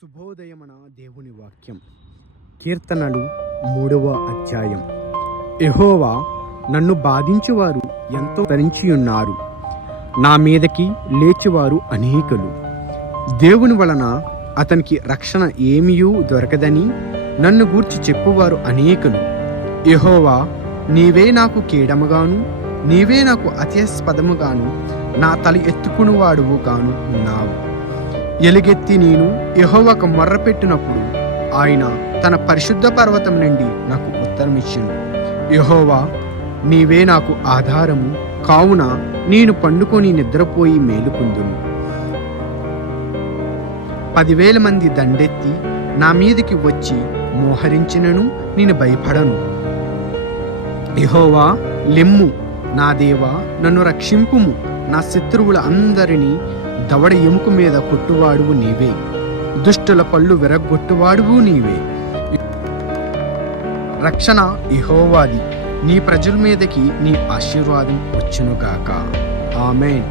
శుభోదయమన దేవుని వాక్యం. కీర్తనలు 3వ అధ్యాయం. యెహోవా, నన్ను బాధించువారు ఎంతో తరించియున్నారు, నా మీదకి లేచివారు అనేకులు. దేవుని వలన అతనికి రక్షణ ఏమీయూ దొరకదని నన్ను గూర్చి చెప్పువారు అనేకులు. యెహోవా, నీవే నాకు కేడముగాను, నీవే నాకు అత్యాస్పదముగాను, నా తల ఎత్తుకునివాడువు గాను ఉన్నావు. ఎలుగెత్తి నేను యెహోవాకు మొర్రపెట్టినప్పుడు ఆయన తన పరిశుద్ధ పర్వతం నుండి నాకు ఉత్తరమిచ్చెను. యెహోవా, నీవే నాకు ఆధారము, కావున నేను పండుకొని నిద్రపోయి మేలుకొందును. 10,000 మంది దండెత్తి నా మీదికి వచ్చి మోహరించినను నేను భయపడను. యెహోవా, లెమ్ము, నా దేవా, నన్ను రక్షింపుము. నా శత్రువుల అందరినీ దవడ ఎముక మీద కొట్టువాడువు నీవే, దుష్టుల పళ్ళు విరగ్గొట్టువాడువు నీవే. రక్షణ యెహోవాది, నీ ప్రజల మీదకి నీ ఆశీర్వాదం వచ్చునుగాక. ఆమేన్.